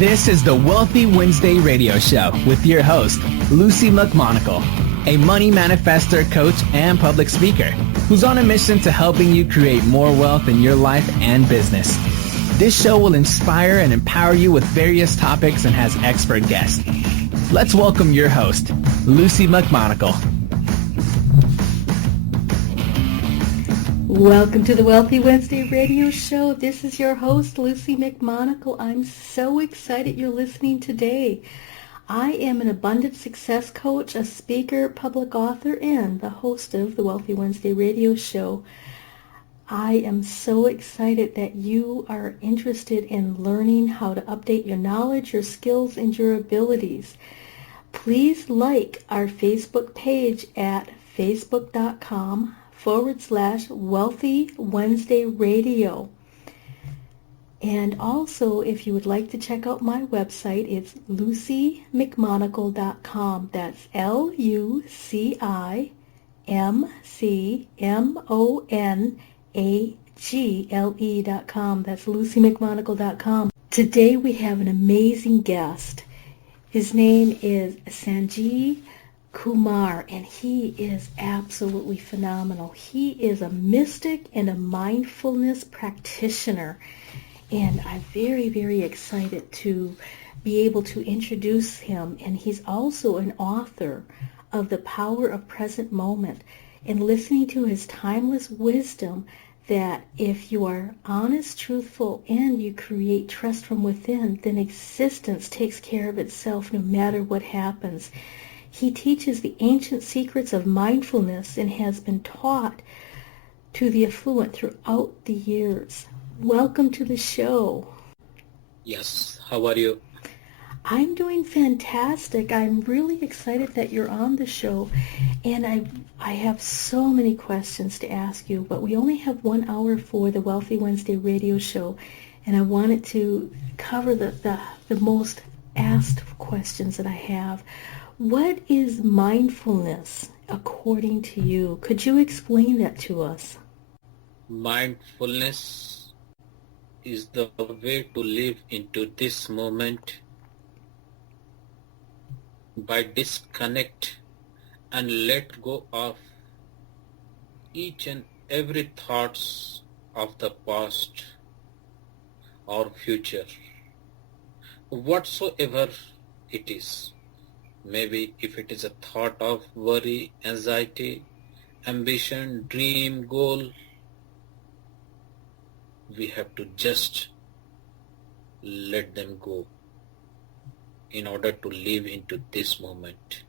This is the Wealthy Wednesday radio show with your host, Luci McMonagle, a money manifestor, coach, and public speaker who's on a mission to helping you create more wealth in your life and business. This show will inspire and empower you with various topics and has expert guests. Let's welcome your host, Luci McMonagle. Welcome to the Wealthy Wednesday radio show. This is your host, Luci McMonagle. I'm so excited you're listening today. I am an abundant success coach, a speaker, public author, and the host of the Wealthy Wednesday radio show. I am so excited that you are interested in learning how to update your knowledge, your skills, and your abilities. Please like our Facebook page at facebook.com/Wealthy Wednesday Radio. And also, if you would like to check out my website, it's lucimcmonagle.com. That's LuciMcMonagle.com. That's lucimcmonagle.com. Today we have an amazing guest. His name is Sanjeev Kumar, and he is absolutely phenomenal. He is a mystic and a mindfulness practitioner, and I'm very, very excited to be able to introduce him. And he's also an author of The Power of Present Moment, and listening to his timeless wisdom that if you are honest, truthful, and you create trust from within, then existence takes care of itself no matter what happens. He teaches the ancient secrets of mindfulness and has been taught to the affluent throughout the years. Welcome to the show. Yes, how are you? I'm doing fantastic. I'm really excited that you're on the show, and I have so many questions to ask you, but we only have 1 hour for the Wealthy Wednesday radio show, and I wanted to cover the most asked questions that I have. What is mindfulness according to you? Could you explain that to us? Mindfulness is the way to live into this moment by disconnect and let go of each and every thoughts of the past or future, whatsoever it is. Maybe if it is a thought of worry, anxiety, ambition, dream, goal, we have to just let them go in order to live into this moment.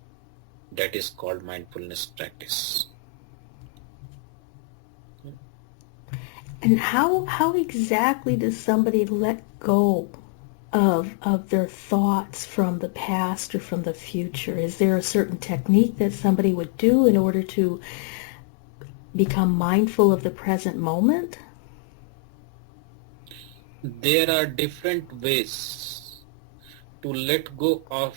That is called mindfulness practice. And how exactly does somebody let go of their thoughts from the past or from the future? Is there a certain technique that somebody would do in order to become mindful of the present moment? There are different ways to let go of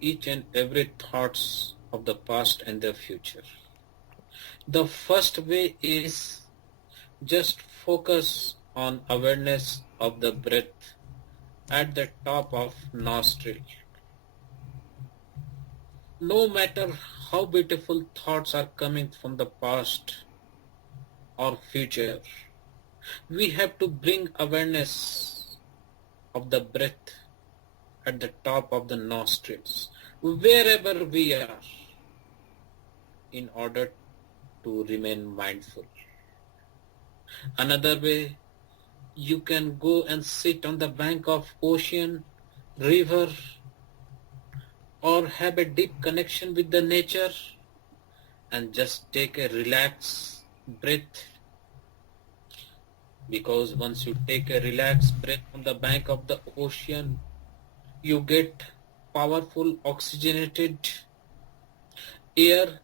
each and every thoughts of the past and the future. The first way is just focus on awareness of the breath at the top of nostril. No matter how beautiful thoughts are coming from the past or future, we have to bring awareness of the breath at the top of the nostrils, wherever we are, in order to remain mindful. Another way, you can go and sit on the bank of ocean, river, or have a deep connection with the nature and just take a relaxed breath. Because once you take a relaxed breath on the bank of the ocean, you get powerful oxygenated air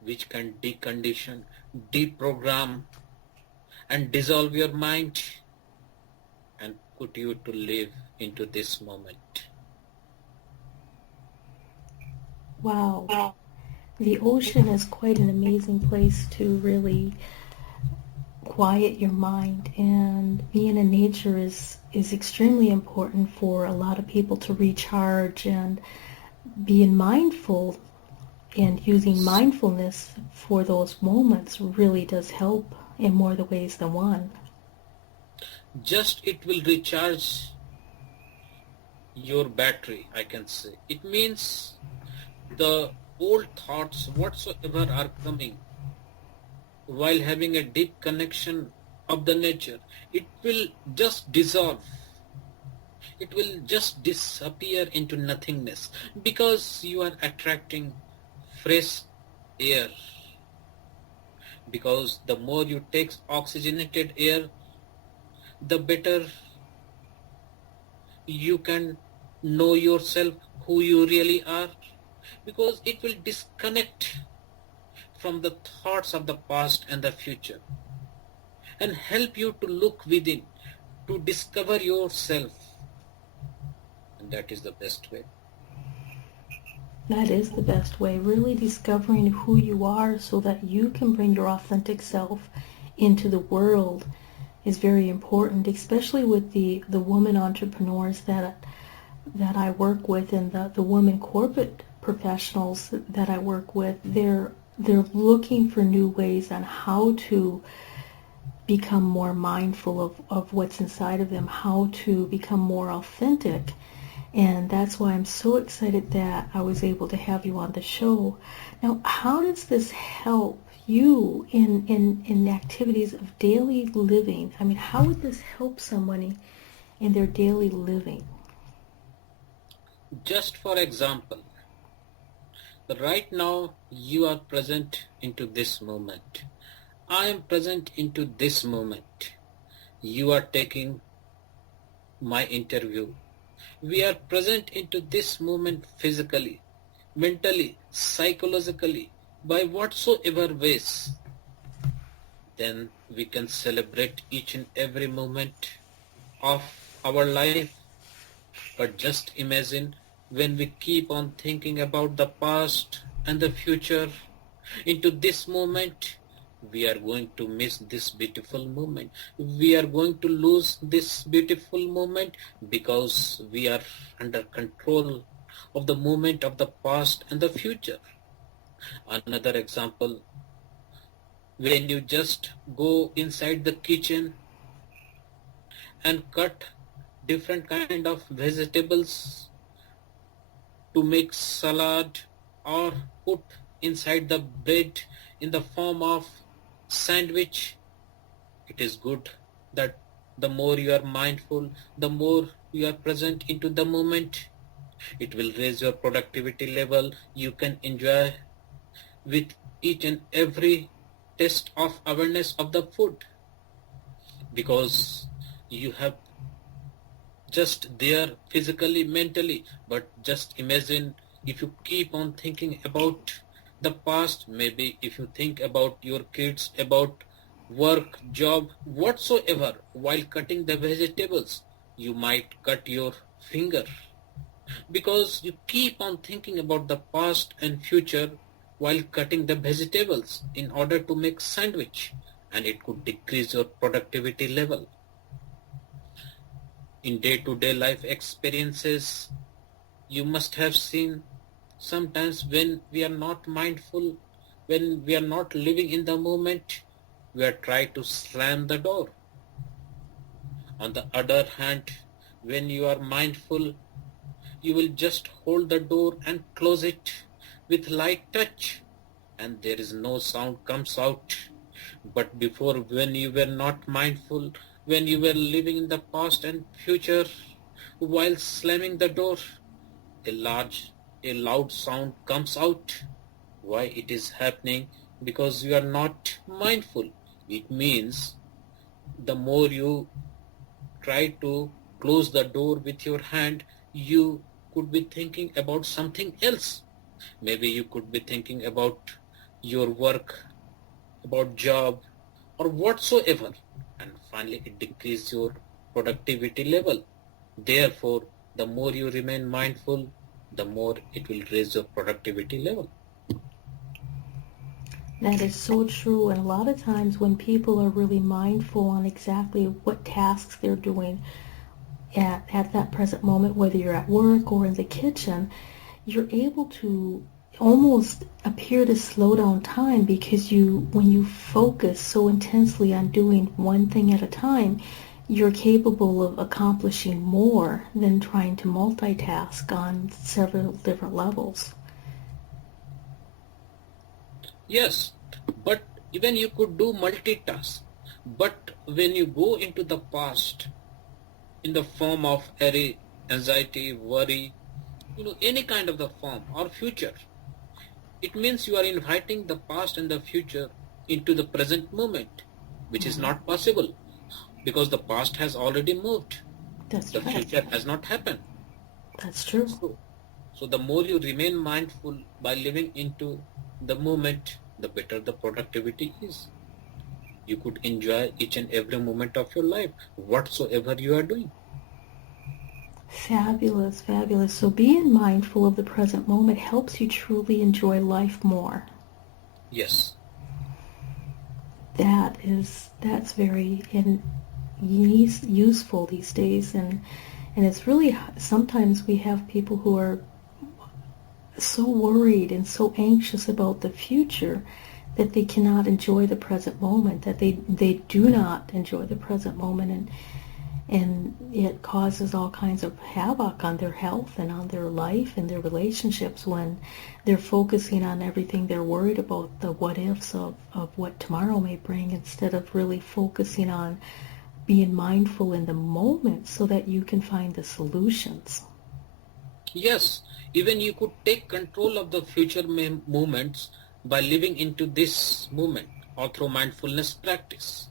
which can decondition, deprogram, and dissolve your mind and put you to live into this moment. Wow. The ocean is quite an amazing place to really quiet your mind, and being in nature is extremely important for a lot of people to recharge, and being mindful and using mindfulness for those moments really does help in more the ways than one. Just it will recharge your battery, I can say. It means the old thoughts whatsoever are coming while having a deep connection of the nature, it will just dissolve. It will just disappear into nothingness because you are attracting fresh air. Because the more you take oxygenated air, the better you can know yourself, who you really are, because it will disconnect from the thoughts of the past and the future and help you to look within, to discover yourself. And that is the best way. That is the best way, really discovering who you are so that you can bring your authentic self into the world is very important, especially with the woman entrepreneurs that I work with, and the women corporate professionals that I work with. They're looking for new ways on how to become more mindful of what's inside of them, how to become more authentic. And that's why I'm so excited that I was able to have you on the show. Now, how does this help you in activities of daily living? I mean, how would this help somebody in their daily living? Just for example, right now you are present into this moment. I am present into this moment. You are taking my interview. We are present into this moment physically, mentally, psychologically, by whatsoever ways. Then we can celebrate each and every moment of our life. But just imagine when we keep on thinking about the past and the future into this moment, we are going to miss this beautiful moment. We are going to lose this beautiful moment because we are under control of the moment of the past and the future. Another example, when you just go inside the kitchen and cut different kind of vegetables to make salad or put inside the bread in the form of sandwich, it is good that the more you are mindful, the more you are present into the moment, it will raise your productivity level. You can enjoy with each and every taste of awareness of the food, because you have just there physically, mentally. But just imagine if you keep on thinking about the past, maybe if you think about your kids, about work, job, whatsoever, while cutting the vegetables, you might cut your finger because you keep on thinking about the past and future while cutting the vegetables in order to make sandwich, and it could decrease your productivity level. In day-to-day life experiences, you must have seen sometimes when we are not mindful, when we are not living in the moment, we are trying to slam the door. On the other hand, when you are mindful, you will just hold the door and close it with light touch, and there is no sound comes out. But before, when you were not mindful, when you were living in the past and future, while slamming the door, a loud sound comes out. Why it is happening? Because you are not mindful. It means the more you try to close the door with your hand, you could be thinking about something else. Maybe you could be thinking about your work, about job, or whatsoever, and finally it decreases your productivity level. Therefore, the more you remain mindful, the more it will raise your productivity level. That is so true. And a lot of times when people are really mindful on exactly what tasks they're doing at that present moment, whether you're at work or in the kitchen, you're able to almost appear to slow down time, because when you focus so intensely on doing one thing at a time, you're capable of accomplishing more than trying to multitask on several different levels. Yes, but even you could do multitask. But when you go into the past in the form of anxiety, worry, any kind of the form, or future, it means you are inviting the past and the future into the present moment, which is not possible because the past has already moved. That's The right. future has not happened. That's true. So the more you remain mindful by living into the moment, the better the productivity is. You could enjoy each and every moment of your life, whatsoever you are doing. Fabulous, fabulous. So being mindful of the present moment helps you truly enjoy life more. Yes. That's very useful these days, and it's really, sometimes we have people who are so worried and so anxious about the future that they cannot enjoy the present moment, that they do not enjoy the present moment, and it causes all kinds of havoc on their health and on their life and their relationships when they're focusing on everything. They're worried about the what ifs of what tomorrow may bring, instead of really focusing on being mindful in the moment so that you can find the solutions. Yes, even you could take control of the future moments by living into this moment or through mindfulness practice.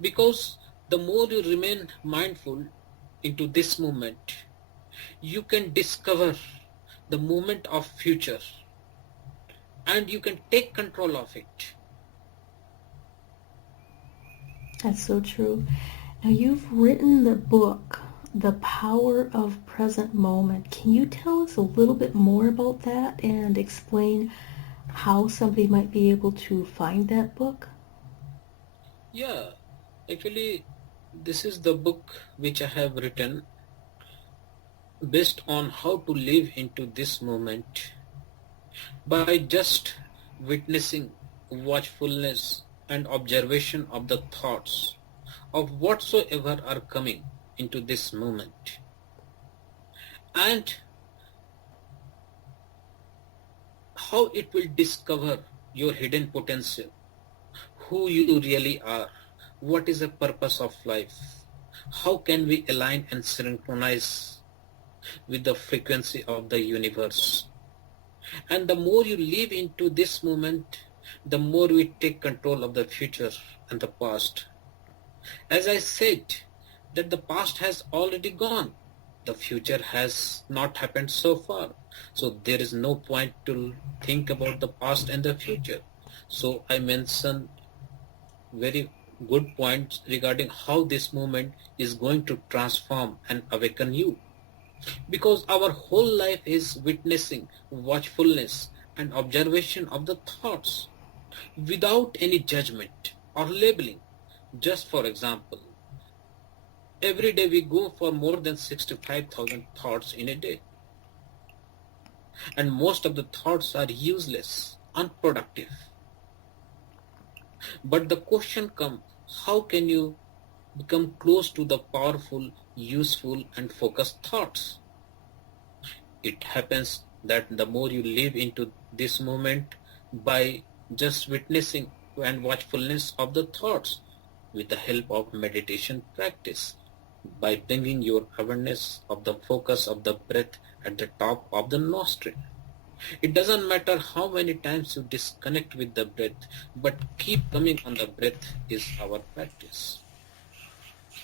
Because the more you remain mindful into this moment, you can discover the moment of future and you can take control of it. That's so true. Now, you've written the book, The Power of Present Moment. Can you tell us a little bit more about that and explain how somebody might be able to find that book? Yeah, actually, this is the book which I have written based on how to live into this moment by just witnessing watchfulness and observation of the thoughts of whatsoever are coming into this moment, and how it will discover your hidden potential, who you really are, what is the purpose of life, how can we align and synchronize with the frequency of the universe. And the more you live into this moment, the more we take control of the future and the past. As I said, that the past has already gone. The future has not happened so far. So there is no point to think about the past and the future. So I mentioned very good points regarding how this moment is going to transform and awaken you. Because our whole life is witnessing watchfulness and observation of the thoughts without any judgment or labeling. Just for example, every day we go for more than 65,000 thoughts in a day. And most of the thoughts are useless, unproductive. But the question comes, how can you become close to the powerful, useful and focused thoughts? It happens that the more you live into this moment by just witnessing and watchfulness of the thoughts with the help of meditation practice, by bringing your awareness of the focus of the breath at the top of the nostril. It doesn't matter how many times you disconnect with the breath, but keep coming on the breath is our practice.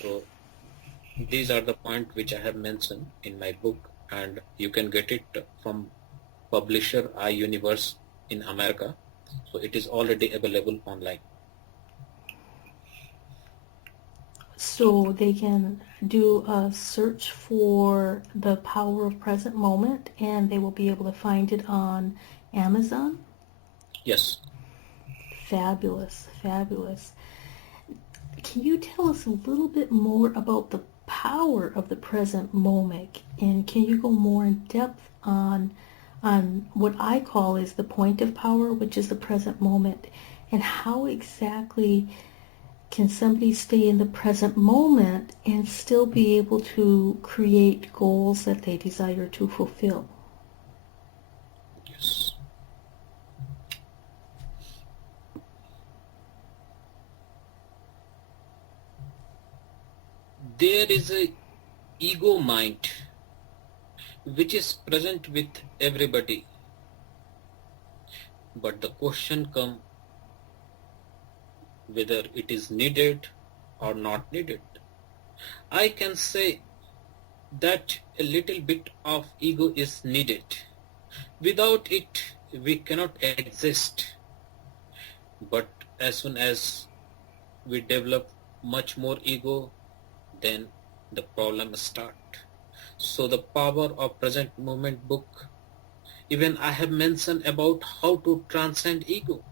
So these are the points which I have mentioned in my book, and you can get it from publisher iUniverse in America. So it is already available online. So they can do a search for The Power of Present Moment, and they will be able to find it on Amazon? Yes. fabulous, fabulous. Can you tell us a little bit more about the power of the present moment? And can you go more in depth on what I call is the point of power, which is the present moment, and how exactly can somebody stay in the present moment and still be able to create goals that they desire to fulfill? Yes. There is a ego mind which is present with everybody. But the question comes whether it is needed or not needed. I can say that a little bit of ego is needed. Without it, we cannot exist. But as soon as we develop much more ego, then the problem starts. So the power of present moment book, even I have mentioned about how to transcend ego,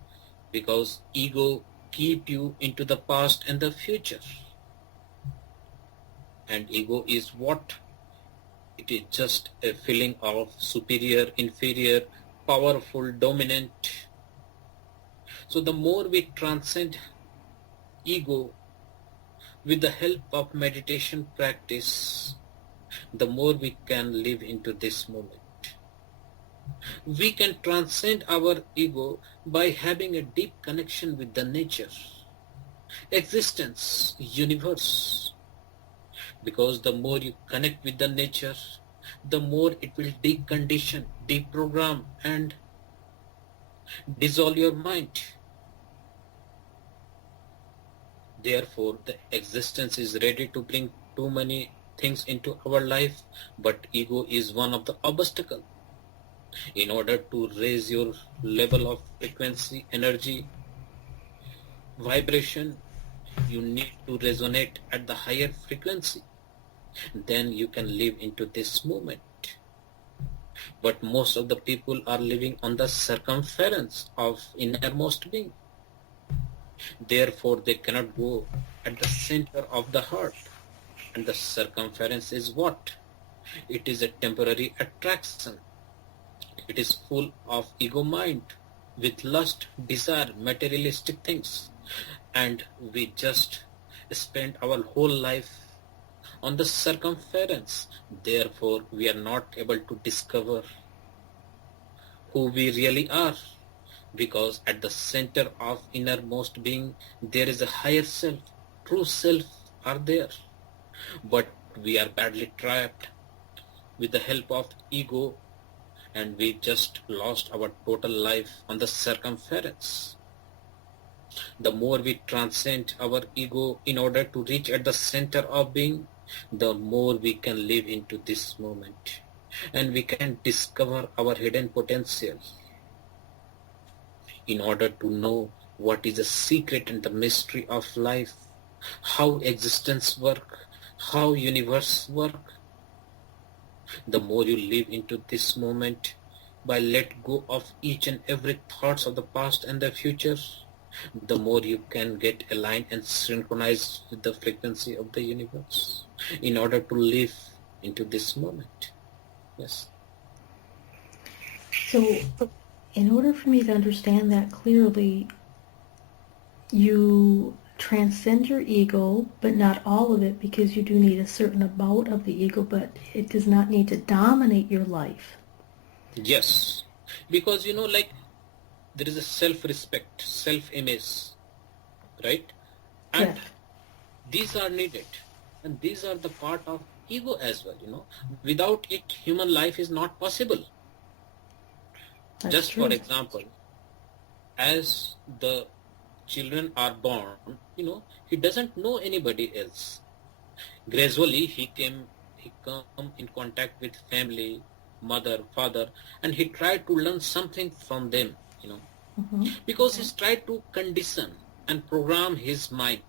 because ego keep you into the past and the future. And ego is what? It is just a feeling of superior, inferior, powerful, dominant. So the more we transcend ego with the help of meditation practice, the more we can live into this moment. We can transcend our ego by having a deep connection with the nature, existence, universe. Because the more you connect with the nature, the more it will decondition, deprogram, and dissolve your mind. Therefore, the existence is ready to bring too many things into our life, but ego is one of the obstacles. In order to raise your level of frequency, energy, vibration, you need to resonate at the higher frequency. Then you can live into this moment. But most of the people are living on the circumference of innermost being. Therefore, they cannot go at the center of the heart. And the circumference is what? It is a temporary attraction. It is full of ego mind with lust, desire, materialistic things. And we just spend our whole life on the circumference. Therefore, we are not able to discover who we really are. Because at the center of innermost being, there is a higher self, true self are there. But we are badly trapped with the help of ego, and we just lost our total life on the circumference. The more we transcend our ego in order to reach at the center of being, the more we can live into this moment, and we can discover our hidden potential. In order to know what is the secret and the mystery of life, how existence work, how universe work, the more you live into this moment by let go of each and every thoughts of the past and the future, the more you can get aligned and synchronized with the frequency of the universe in order to live into this moment. Yes. So, in order for me to understand that clearly, you transcend your ego, but not all of it, because you do need a certain amount of the ego, but it does not need to dominate your life. Yes. Because, like there is a self-respect, self-image, right? And Correct. these are needed. And these are the part of ego as well, Without it, human life is not possible. That's Just true. for example, as the children are born, he doesn't know anybody else. Gradually, he come in contact with family, mother, father, and he tried to learn something from them, because he's tried to condition and program his mind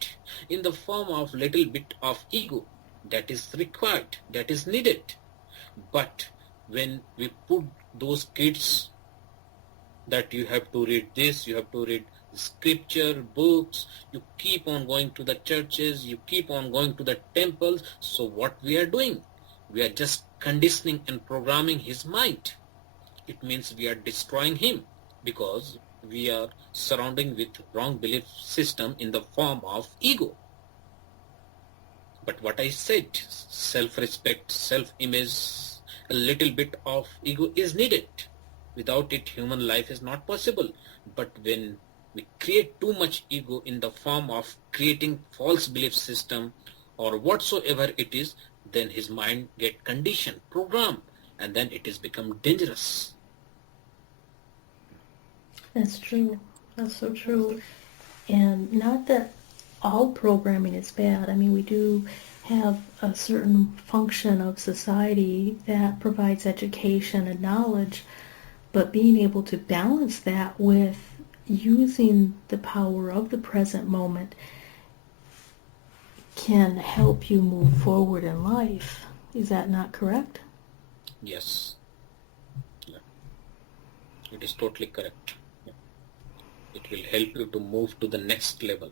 in the form of little bit of ego that is required, that is needed. But when we put those kids that you have to read this, you have to read scripture, books, you keep on going to the churches, you keep on going to the temples. So what we are doing? We are just conditioning and programming his mind. It means we are destroying him because we are surrounding with wrong belief system in the form of ego. But what I said, self-respect, self-image, a little bit of ego is needed. Without it, human life is not possible. But when we create too much ego in the form of creating false belief system or whatsoever it is, then his mind get conditioned, programmed, and then it is become dangerous. That's true. That's so true. And not that all programming is bad. I mean, we do have a certain function of society that provides education and knowledge, but being able to balance that with using the power of the present moment can help you move forward in life. Is that not correct? Yes. Yeah. It is totally correct. Yeah. It will help you to move to the next level,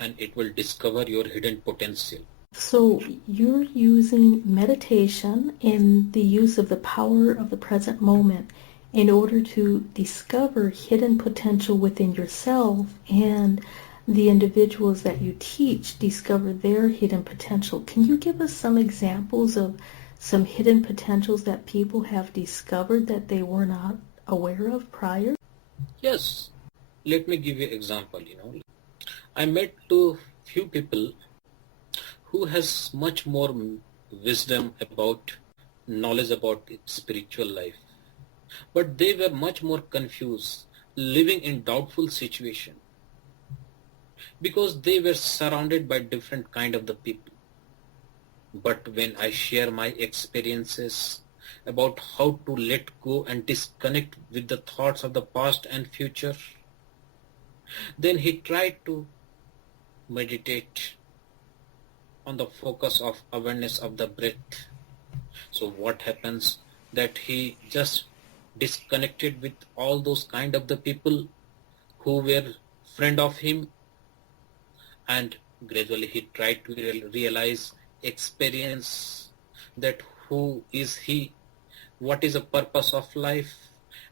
and it will discover your hidden potential. So you're using meditation and the use of the power of the present moment in order to discover hidden potential within yourself, and the individuals that you teach discover their hidden potential. Can you give us some examples of some hidden potentials that people have discovered that they were not aware of prior? Yes. Let me give you an example. I met to few people who has much more wisdom about knowledge about spiritual life, but they were much more confused, living in doubtful situation because they were surrounded by different kind of the people. But when I share my experiences about how to let go and disconnect with the thoughts of the past and future, then he tried to meditate on the focus of awareness of the breath. So what happens that he just disconnected with all those kind of the people who were friend of him, and gradually he tried to realize, experience that who is he, what is the purpose of life,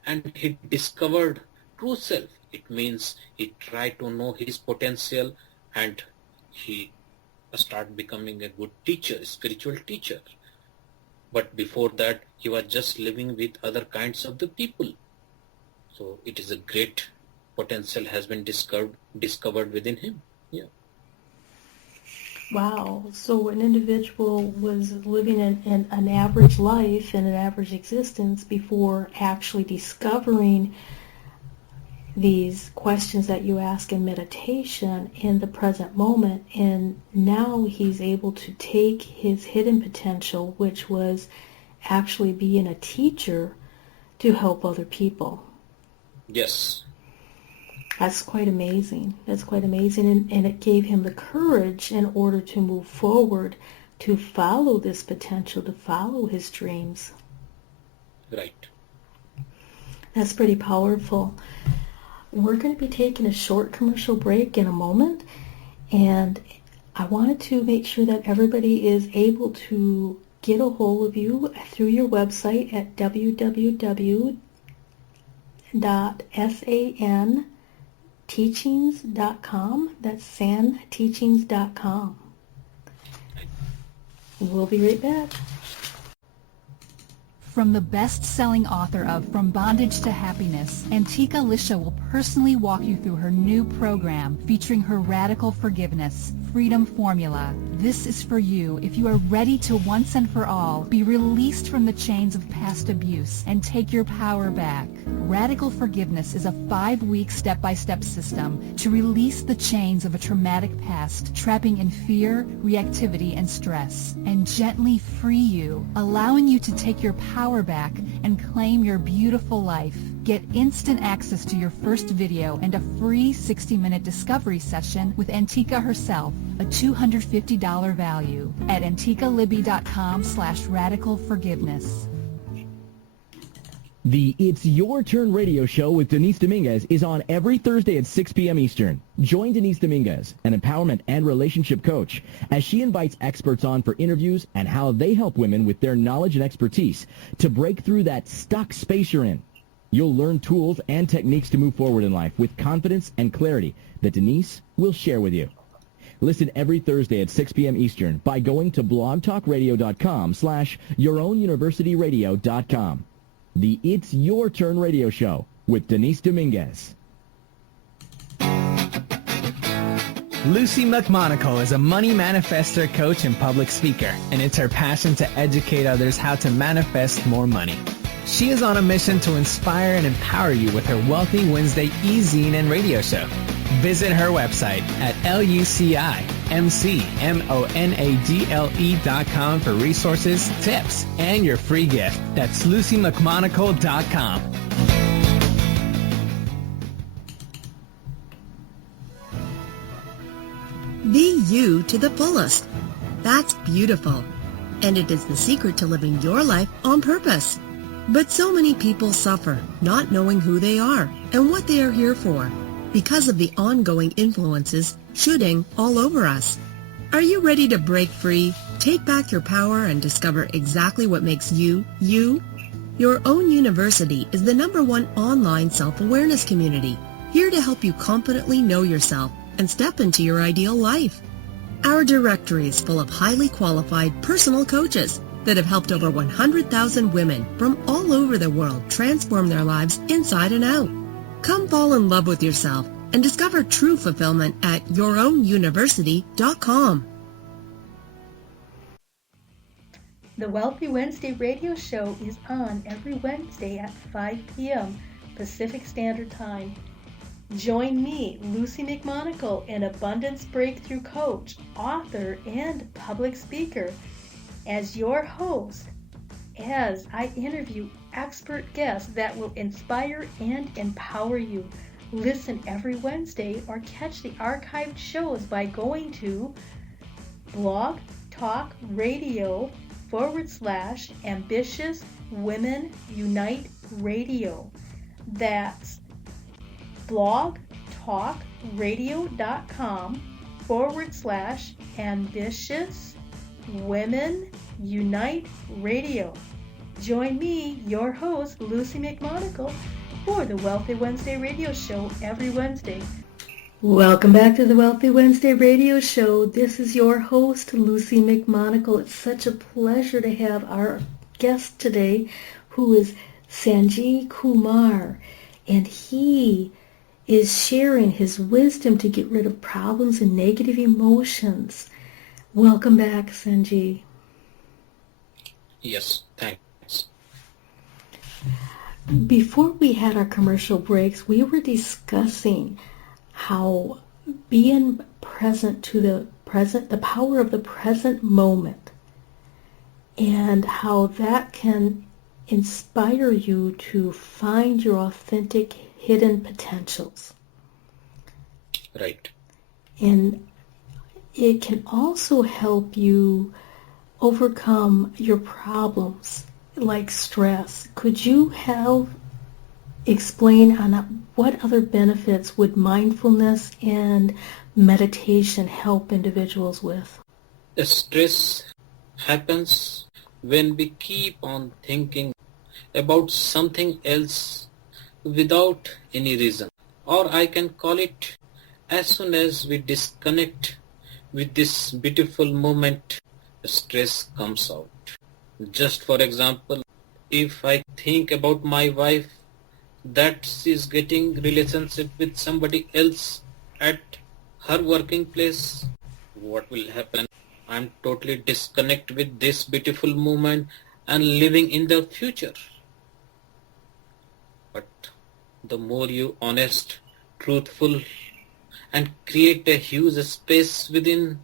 and he discovered true self. It means he tried to know his potential, and he start becoming a good teacher, spiritual teacher. But before that, he was just living with other kinds of the people. So it is a great potential has been discovered within him. Yeah. Wow. So an individual was living an average life and an average existence before actually discovering these questions that you ask in meditation in the present moment, and now he's able to take his hidden potential, which was actually being a teacher, to help other people. Yes. That's quite amazing. That's quite amazing, and it gave him the courage in order to move forward, to follow this potential, to follow his dreams. Right. That's pretty powerful. We're going to be taking a short commercial break in a moment, and I wanted to make sure that everybody is able to get a hold of you through your website at www.santeachings.com. That's santeachings.com. We'll be right back. From the best-selling author of From Bondage to Happiness, Antika Lisha will personally walk you through her new program featuring her Radical Forgiveness Freedom Formula. This is for you if you are ready to once and for all be released from the chains of past abuse and take your power back. Radical Forgiveness is a 5-week step-by-step system to release the chains of a traumatic past, trapping in fear, reactivity, and stress, and gently free you, allowing you to take your power back and claim your beautiful life. Get instant access to your first video and a free 60-minute discovery session with Antika herself, a $250 value, at antikalibby.com/radicalforgiveness. The It's Your Turn radio show with Denise Dominguez is on every Thursday at 6 p.m. Eastern. Join Denise Dominguez, an empowerment and relationship coach, as she invites experts on for interviews and how they help women with their knowledge and expertise to break through that stuck space you're in. You'll learn tools and techniques to move forward in life with confidence and clarity that Denise will share with you. Listen every Thursday at 6 p.m. Eastern by going to blogtalkradio.com/yourownuniversityradio.com. The It's Your Turn radio show with Denise Dominguez. Luci McMonagle is a money manifestor, coach, and public speaker, and it's her passion to educate others how to manifest more money. She is on a mission to inspire and empower you with her Wealthy Wednesday e-zine and radio show. Visit her website at lucimcmonagle.com for resources, tips, and your free gift. That's lucimcmonagle.com. Be you to the fullest. That's beautiful. And it is the secret to living your life on purpose. But so many people suffer not knowing who they are and what they are here for because of the ongoing influences shooting all over us. Are you ready to break free, take back your power, and discover exactly what makes you, you? Your Own University is the #1 online self-awareness community, here to help you confidently know yourself and step into your ideal life. Our directory is full of highly qualified personal coaches that have helped over 100,000 women from all over the world transform their lives inside and out. Come fall in love with yourself and discover true fulfillment at yourownuniversity.com. The Wealthy Wednesday radio show is on every Wednesday at 5 p.m. Pacific Standard Time. Join me, Luci McMonagle, an abundance breakthrough coach, author, and public speaker, as your host, as I interview expert guests that will inspire and empower you. Listen every Wednesday or catch the archived shows by going to blogtalkradio.com/Ambitious Women Unite Radio. That's blogtalkradio.com/Ambitious Women Unite Radio. Join me, your host, Luci McMonagle, for the Wealthy Wednesday radio show every Wednesday. Welcome back to the Wealthy Wednesday radio show. This is your host, Luci McMonagle. It's such a pleasure to have our guest today, who is Sanjeev Kumar, and he is sharing his wisdom to get rid of problems and negative emotions. Welcome back, Sanjeev. Yes, thanks. Before we had our commercial breaks, we were discussing how being present to the power of the present moment, and how that can inspire you to find your authentic hidden potentials. Right. And it can also help you overcome your problems like stress. Could you explain on what other benefits would mindfulness and meditation help individuals with? The stress happens when we keep on thinking about something else without any reason. Or I can call it, as soon as we disconnect with this beautiful moment, stress comes out. Just for example, if I think about my wife that she's getting relationship with somebody else at her working place, what will happen? I'm totally disconnected with this beautiful moment and living in the future. But the more you honest, truthful, and create a huge space within,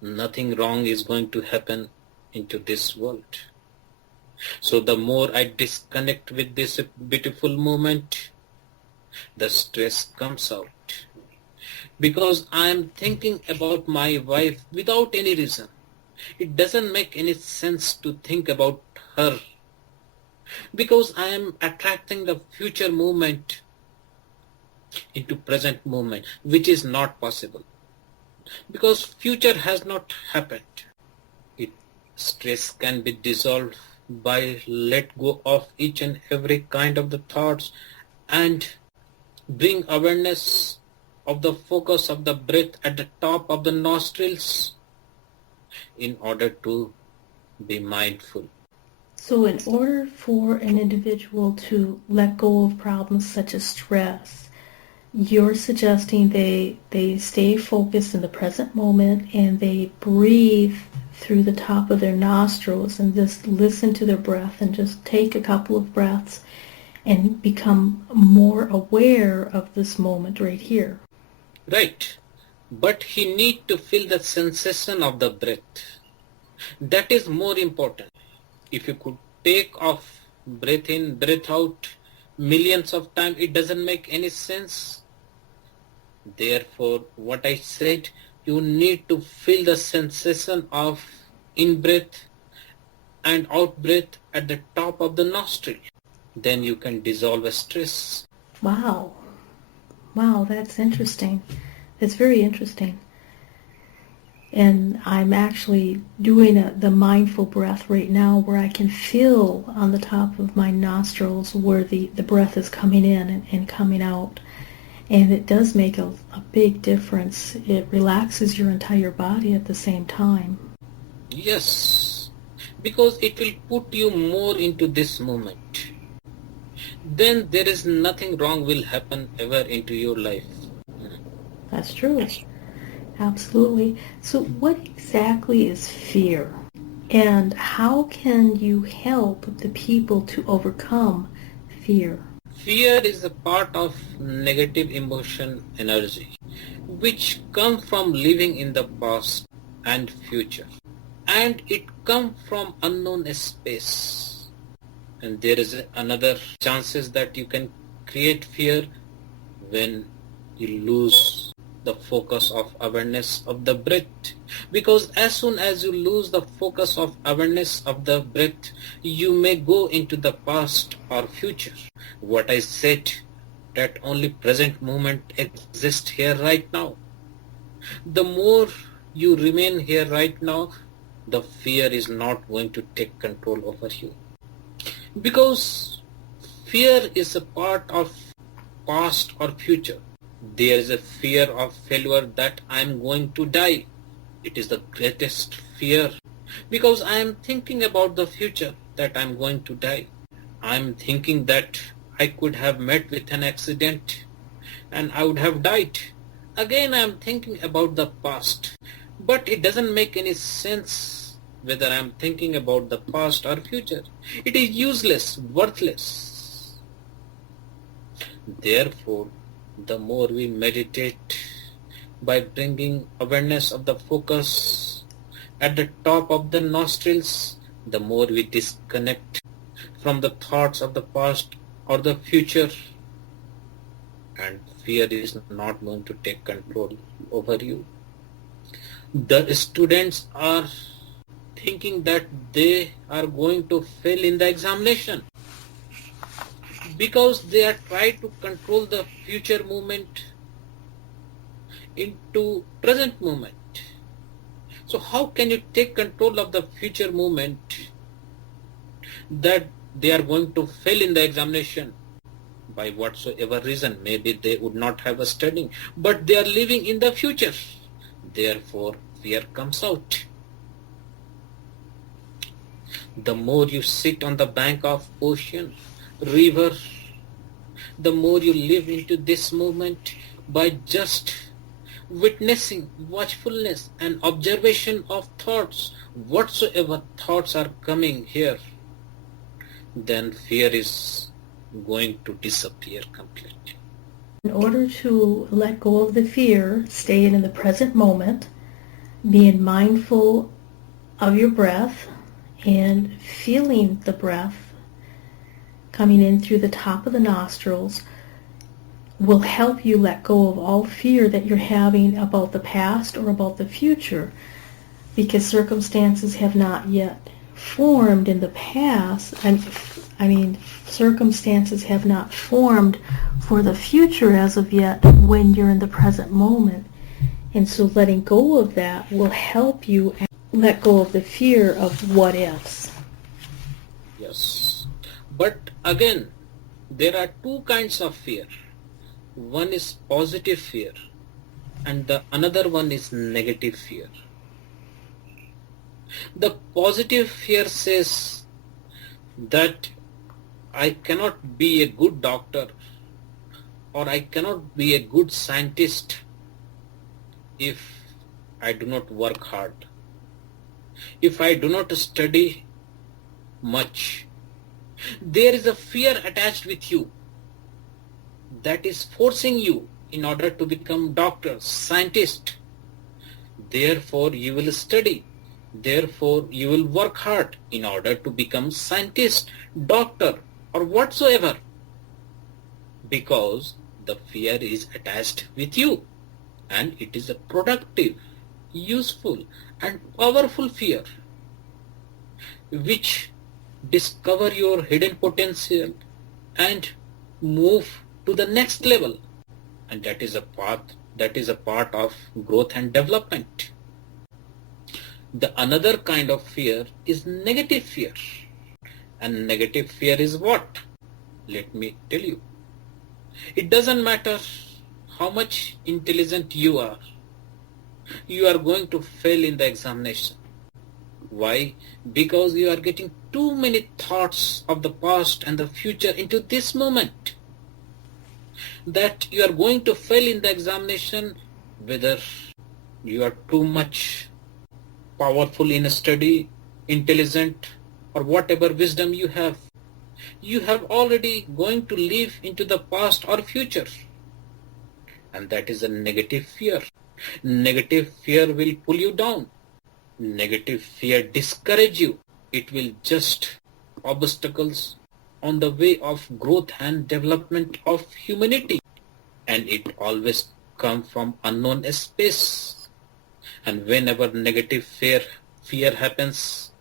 nothing wrong is going to happen into this world. So the more I disconnect with this beautiful moment, the stress comes out. Because I am thinking about my wife without any reason. It doesn't make any sense to think about her because I am attracting the future movement into present moment, which is not possible because future has not happened. Stress can be dissolved by let go of each and every kind of the thoughts and bring awareness of the focus of the breath at the top of the nostrils in order to be mindful. So in order for an individual to let go of problems such as stress, you're suggesting they stay focused in the present moment and they breathe through the top of their nostrils and just listen to their breath and just take a couple of breaths and become more aware of this moment right here. Right. But he need to feel the sensation of the breath. That is more important. If you could take off, breath in, breath out millions of times, it doesn't make any sense. Therefore, what I said, you need to feel the sensation of in-breath and out-breath at the top of the nostril. Then you can dissolve stress. Wow. Wow, that's interesting. It's very interesting. And I'm actually doing the mindful breath right now where I can feel on the top of my nostrils where the breath is coming in and coming out. And it does make a big difference. It relaxes your entire body at the same time. Yes, because it will put you more into this moment. Then there is nothing wrong will happen ever into your life. That's true. Absolutely. So what exactly is fear? And how can you help the people to overcome fear? Fear is a part of negative emotion energy, which come from living in the past and future. And it comes from unknown space. And there is another chances that you can create fear when you lose the focus of awareness of the breath. Because as soon as you lose the focus of awareness of the breath, you may go into the past or future. What I said, that only present moment exists here right now. The more you remain here right now, the fear is not going to take control over you. Because fear is a part of past or future. There is a fear of failure that I am going to die. It is the greatest fear because I am thinking about the future that I am going to die. I am thinking that I could have met with an accident and I would have died. Again, I am thinking about the past. But it doesn't make any sense whether I am thinking about the past or future. It is useless, worthless. Therefore, the more we meditate by bringing awareness of the focus at the top of the nostrils, the more we disconnect from the thoughts of the past or the future, and fear is not going to take control over you. The students are thinking that they are going to fail in the examination because they are trying to control the future movement into present moment. So how can you take control of the future movement that they are going to fail in the examination by whatsoever reason? Maybe they would not have a studying, but they are living in the future. Therefore, fear comes out. The more you sit on the bank of ocean, river, the more you live into this moment by just witnessing, watchfulness and observation of thoughts, whatsoever thoughts are coming here, then fear is going to disappear completely. In order to let go of the fear, stay in the present moment, being mindful of your breath and feeling the breath coming in through the top of the nostrils will help you let go of all fear that you're having about the past or about the future, because circumstances have not yet formed in the past. I mean, circumstances have not formed for the future as of yet when you're in the present moment. And so letting go of that will help you let go of the fear of what ifs. Yes. But again, there are two kinds of fear. One is positive fear and the another one is negative fear. The positive fear says that I cannot be a good doctor or I cannot be a good scientist if I do not work hard, if I do not study much. There is a fear attached with you that is forcing you in order to become doctor, scientist. Therefore you will study. Therefore you will work hard in order to become scientist, doctor or whatsoever, because the fear is attached with you and it is a productive, useful and powerful fear which discover your hidden potential and move to the next level, and that is a part of growth and development. The another kind of fear is negative fear. And negative fear is what? Let me tell you. It doesn't matter how much intelligent you are going to fail in the examination. Why? Because you are getting too many thoughts of the past and the future into this moment, that you are going to fail in the examination whether you are too much powerful in study, intelligent, or whatever wisdom you have. You have already going to live into the past or future. And that is a negative fear. Negative fear will pull you down. Negative fear discourage you. It will just obstacles on the way of growth and development of humanity. And it always comes from unknown space. And whenever negative fear happens,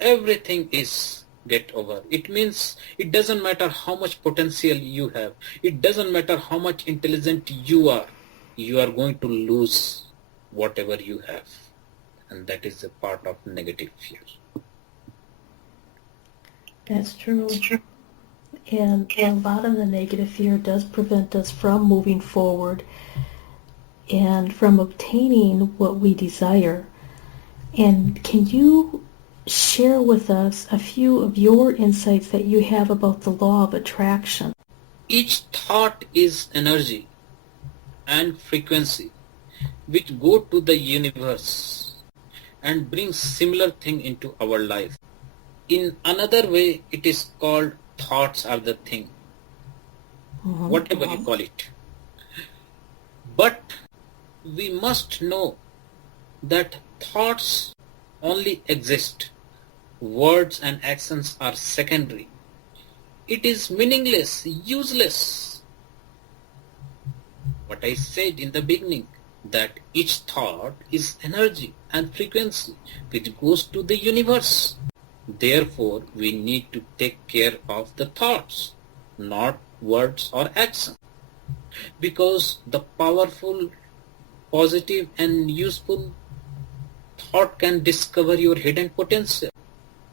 everything is get over. It means it doesn't matter how much potential you have. It doesn't matter how much intelligent you are going to lose whatever you have. And that is a part of negative fear. That's true. And a lot of the negative fear does prevent us from moving forward and from obtaining what we desire. And can you share with us a few of your insights that you have about the law of attraction? Each thought is energy and frequency which go to the universe and bring similar thing into our life. In another way, it is called thoughts are the thing, whatever you call it. But we must know that thoughts only exist. Words and actions are secondary. It is meaningless, useless. What I said in the beginning, that each thought is energy and frequency which goes to the universe. Therefore, we need to take care of the thoughts, not words or action. Because the powerful, positive and useful thought can discover your hidden potential.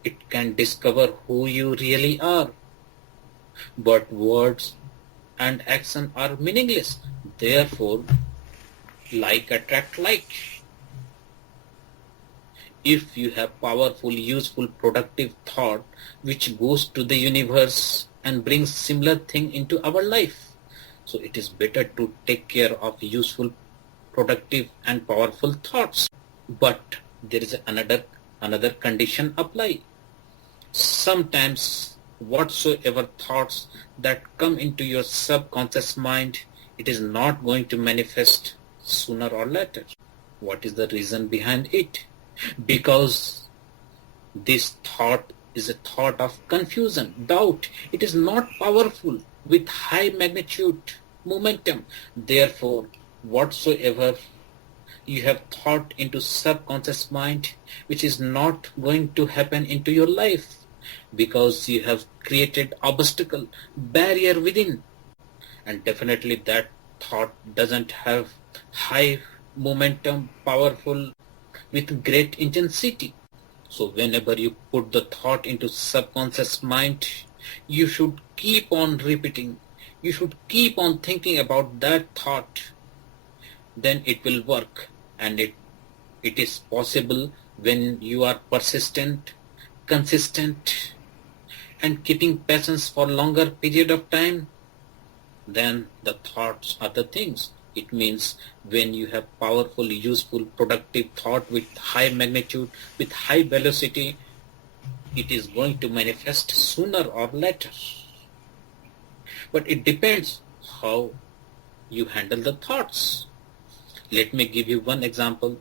It can discover who you really are. But words and action are meaningless. Therefore, like attract like. If you have powerful, useful, productive thought which goes to the universe and brings similar thing into our life, so it is better to take care of useful, productive and powerful thoughts. But there is another condition apply. Sometimes whatsoever thoughts that come into your subconscious mind, it is not going to manifest sooner or later. What is the reason behind it? Because this thought is a thought of confusion, doubt. It is not powerful with high magnitude, momentum. Therefore, whatsoever you have thought into subconscious mind, which is not going to happen into your life because you have created obstacle, barrier within. And definitely that thought doesn't have high momentum, powerful, with great intensity. So whenever you put the thought into subconscious mind, you should keep on repeating. You should keep on thinking about that thought. Then it will work. And it is possible when you are persistent, consistent, and keeping patience for longer period of time. Then the thoughts are the things. It means when you have powerful, useful, productive thought with high magnitude, with high velocity, it is going to manifest sooner or later. But it depends how you handle the thoughts. Let me give you one example,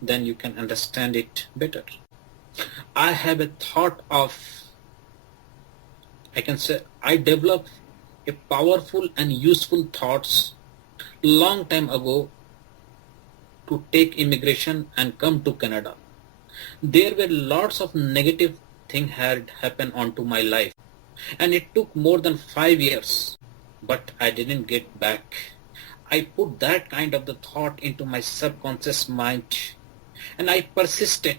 then you can understand it better. I have a thought of, I can say, I developed a powerful and useful thoughts long time ago to take immigration and come to Canada. There were lots of negative things had happened onto my life, and it took more than 5 years, but I didn't get back. I put that kind of the thought into my subconscious mind, and I persisted.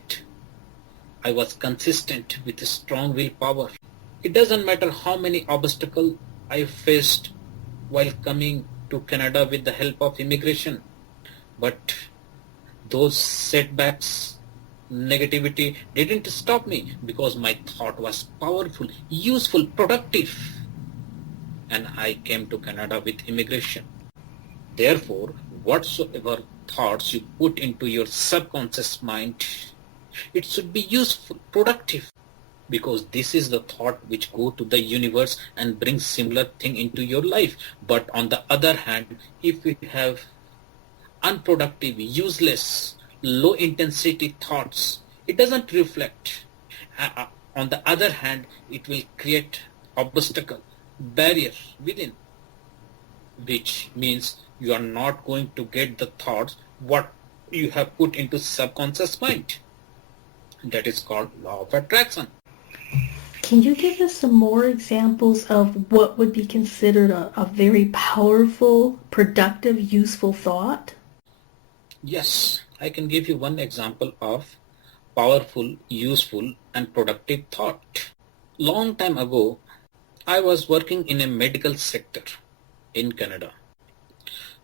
I was consistent with a strong willpower. It doesn't matter how many obstacles I faced while coming to Canada with the help of immigration. But those setbacks, negativity didn't stop me because my thought was powerful, useful, productive. And I came to Canada with immigration. Therefore, whatsoever thoughts you put into your subconscious mind, it should be useful, productive. Because this is the thought which go to the universe and bring similar thing into your life. But on the other hand, if we have unproductive, useless, low intensity thoughts, it doesn't reflect. On the other hand, it will create obstacle, barrier within, which means you are not going to get the thoughts what you have put into subconscious mind. That is called law of attraction. Can you give us some more examples of what would be considered a very powerful, productive, useful thought? Yes, I can give you one example of powerful, useful, and productive thought. Long time ago, I was working in a medical sector in Canada.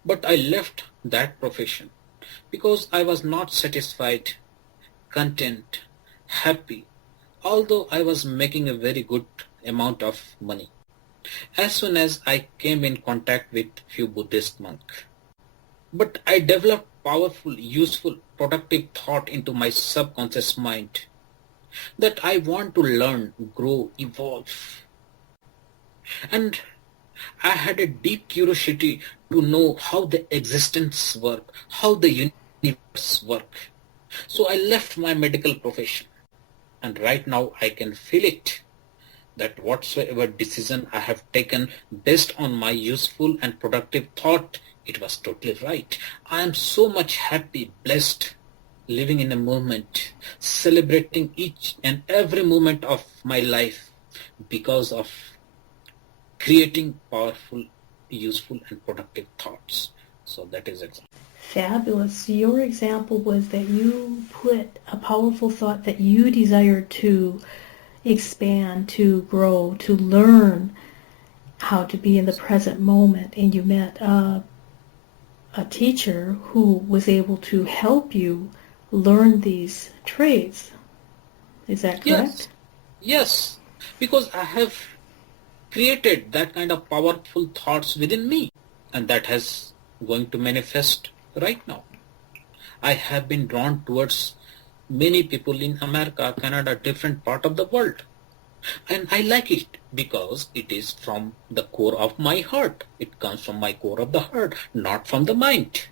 But I left that profession because I was not satisfied, content, happy, although I was making a very good amount of money. As soon as I came in contact with few Buddhist monks, but I developed powerful, useful, productive thought into my subconscious mind that I want to learn, grow, evolve. And I had a deep curiosity to know how the existence work, how the universe work. So I left my medical profession. And right now I can feel it, that whatsoever decision I have taken based on my useful and productive thought, it was totally right. I am so much happy, blessed, living in a moment, celebrating each and every moment of my life because of creating powerful, useful, and productive thoughts. So that is example. Fabulous. Your example was that you put a powerful thought that you desired to expand, to grow, to learn how to be in the present moment, and you met a teacher who was able to help you learn these traits. Is that correct? Yes, because I have created that kind of powerful thoughts within me, and that has going to manifest right now. I have been drawn towards many people in America, Canada, different part of the world. And I like it because it is from the core of my heart. It comes from my core of the heart, not from the mind.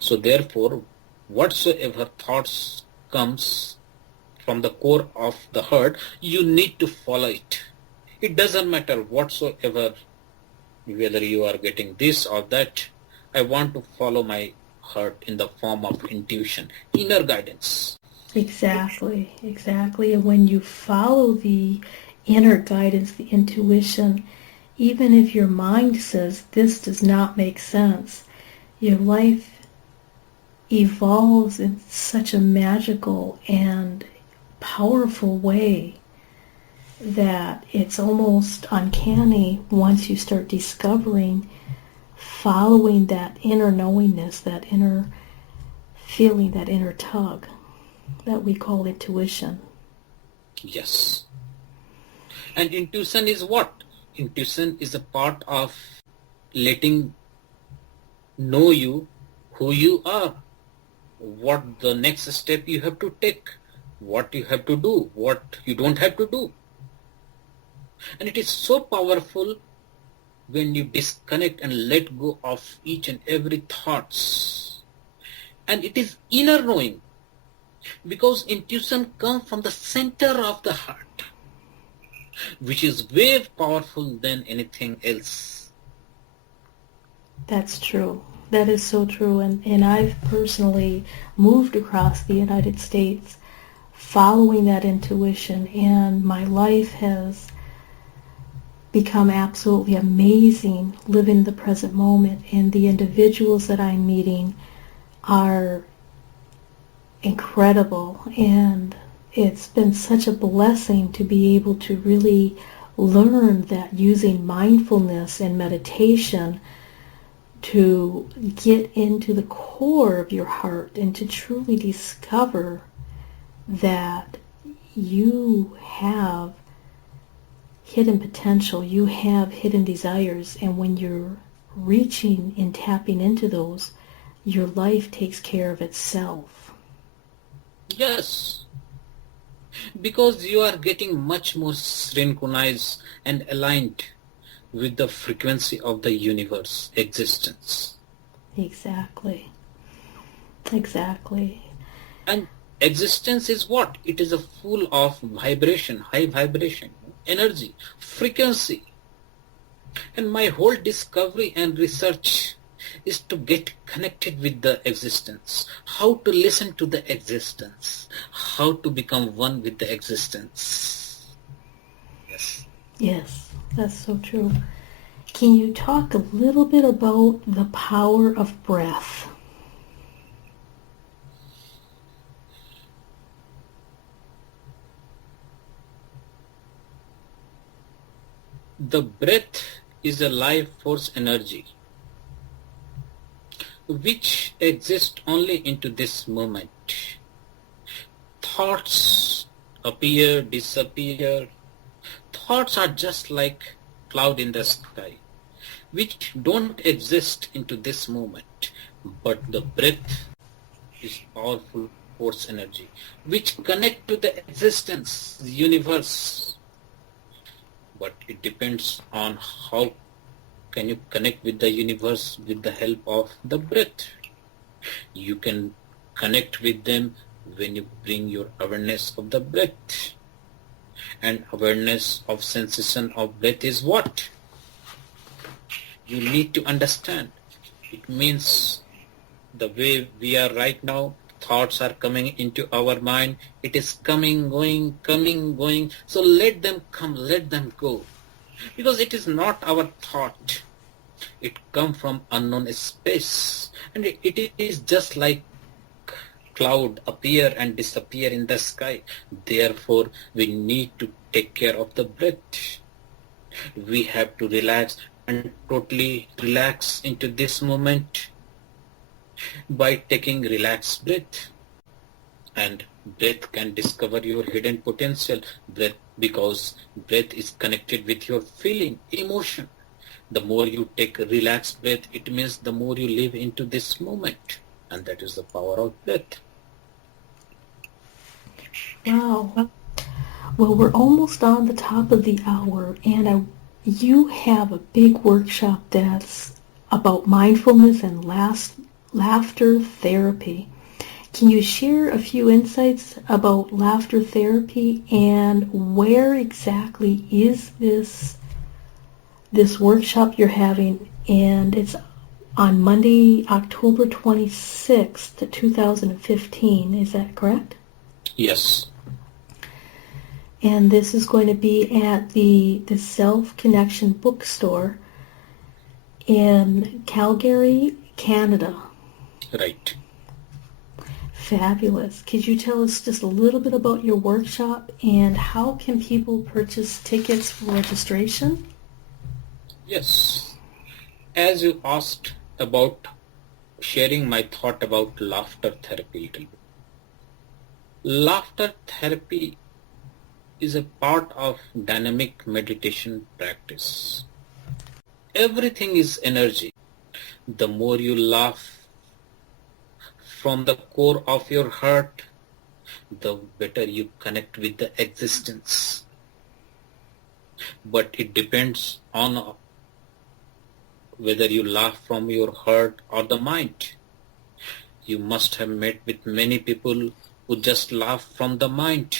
So therefore, whatsoever thoughts comes from the core of the heart, you need to follow it. It doesn't matter whatsoever, whether you are getting this or that. I want to follow my heart in the form of intuition, inner guidance. Exactly. And when you follow the inner guidance, the intuition, even if your mind says this does not make sense, your life evolves in such a magical and powerful way that it's almost uncanny once you start discovering, following that inner knowingness, that inner feeling, that inner tug that we call intuition. Yes. And intuition is what? Intuition is a part of letting know you who you are, what the next step you have to take, what you have to do, what you don't have to do. And it is so powerful when you disconnect and let go of each and every thoughts. And it is inner knowing, because intuition comes from the center of the heart, which is way powerful than anything else. That's true. That is so true. And I've personally moved across the United States following that intuition, and my life has become absolutely amazing living the present moment, and the individuals that I'm meeting are incredible, and it's been such a blessing to be able to really learn that using mindfulness and meditation to get into the core of your heart and to truly discover that you have hidden potential, you have hidden desires, and when you're reaching and tapping into those, your life takes care of itself. Yes, because you are getting much more synchronized and aligned with the frequency of the universe existence. Exactly. And existence is what? It is a full of vibration, high vibration, energy, frequency. And my whole discovery and research is to get connected with the existence, how to listen to the existence, how to become one with the existence. Yes, that's so true. Can you talk a little bit about the power of breath? The breath is a life force energy which exists only into this moment. Thoughts appear, disappear. Thoughts are just like cloud in the sky, which don't exist into this moment. But the breath is powerful force energy, which connect to the existence, the universe. But it depends on how can you connect with the universe with the help of the breath. You can connect with them when you bring your awareness of the breath. And awareness of sensation of breath is what? You need to understand. It means the way we are right now, thoughts are coming into our mind. It is coming, going. So let them come, let them go. Because it is not our thought. It comes from unknown space. And it is just like cloud appear and disappear in the sky. Therefore, we need to take care of the breath. We have to relax and totally relax into this moment by taking relaxed breath. And breath can discover your hidden potential. Breath, because breath is connected with your feeling, emotion. The more you take a relaxed breath, it means the more you live into this moment. And that is the power of breath. Wow. Well, we're almost on the top of the hour, and you have a big workshop that's about mindfulness and laughter therapy. Can you share a few insights about laughter therapy, and where exactly is this workshop you're having? And it's on Monday, October 26th, 2015. Is that correct? Yes. And this is going to be at the Self-Connection bookstore in Calgary, Canada. Right. Fabulous. Could you tell us just a little bit about your workshop and how can people purchase tickets for registration? Yes. As you asked about sharing my thought about laughter therapy a little bit. Laughter therapy is a part of dynamic meditation practice. Everything is energy. The more you laugh from the core of your heart, the better you connect with the existence. But it depends on whether you laugh from your heart or the mind. You must have met with many people who just laugh from the mind.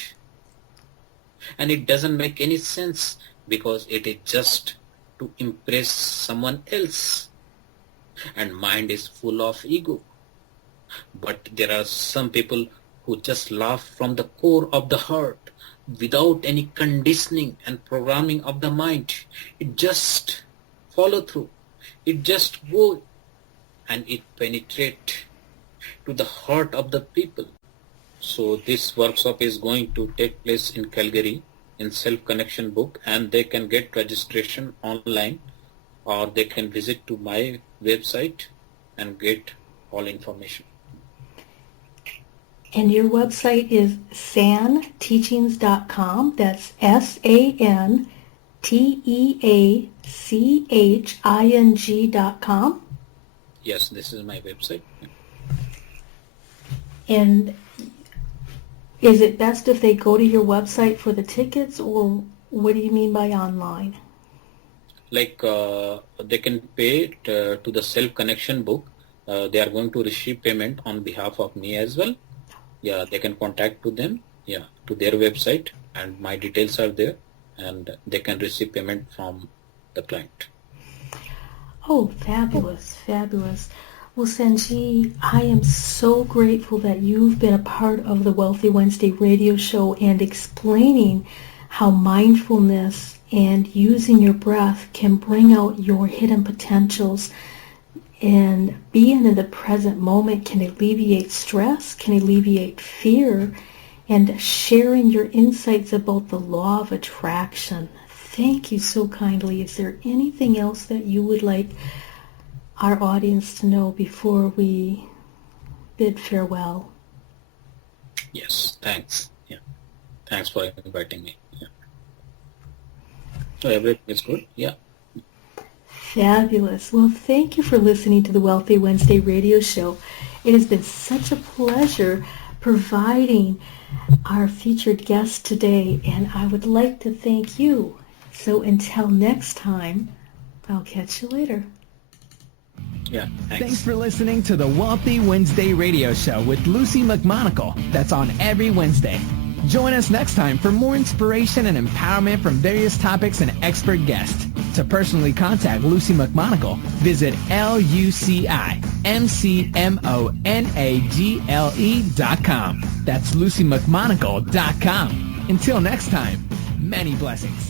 And it doesn't make any sense because it is just to impress someone else. And mind is full of ego. But there are some people who just laugh from the core of the heart without any conditioning and programming of the mind. It just follow through. It just go and it penetrate to the heart of the people. So this workshop is going to take place in Calgary in Self-Connection book, and they can get registration online or they can visit to my website and get all information. And your website is santeachings.com. That's SANTEACHING.com. Yes, this is my website. And is it best if they go to your website for the tickets, or what do you mean by online? Like they can pay to the Self-Connection book. They are going to receive payment on behalf of me as well. Yeah, they can contact to them, to their website, and my details are there, and they can receive payment from the client. Oh, fabulous, fabulous. Well, Sanjeev, I am so grateful that you've been a part of the Wealthy Wednesday radio show and explaining how mindfulness and using your breath can bring out your hidden potentials. And being in the present moment can alleviate stress, can alleviate fear, and sharing your insights about the law of attraction. Thank you so kindly. Is there anything else that you would like our audience to know before we bid farewell? Yes, thanks. Yeah, thanks for inviting me. Yeah. So everything is good. Yeah. Fabulous. Well, thank you for listening to the Wealthy Wednesday radio show. It has been such a pleasure providing our featured guest today, and I would like to thank you. So until next time, I'll catch you later. Yeah, Thanks for listening to the Wealthy Wednesday radio show with Luci McMonagle. That's on every Wednesday. Join us next time for more inspiration and empowerment from various topics and expert guests. To personally contact Luci McMonagle, visit LuciMcMonagle.com. That's LuciMcMonagle.com. Until next time, many blessings.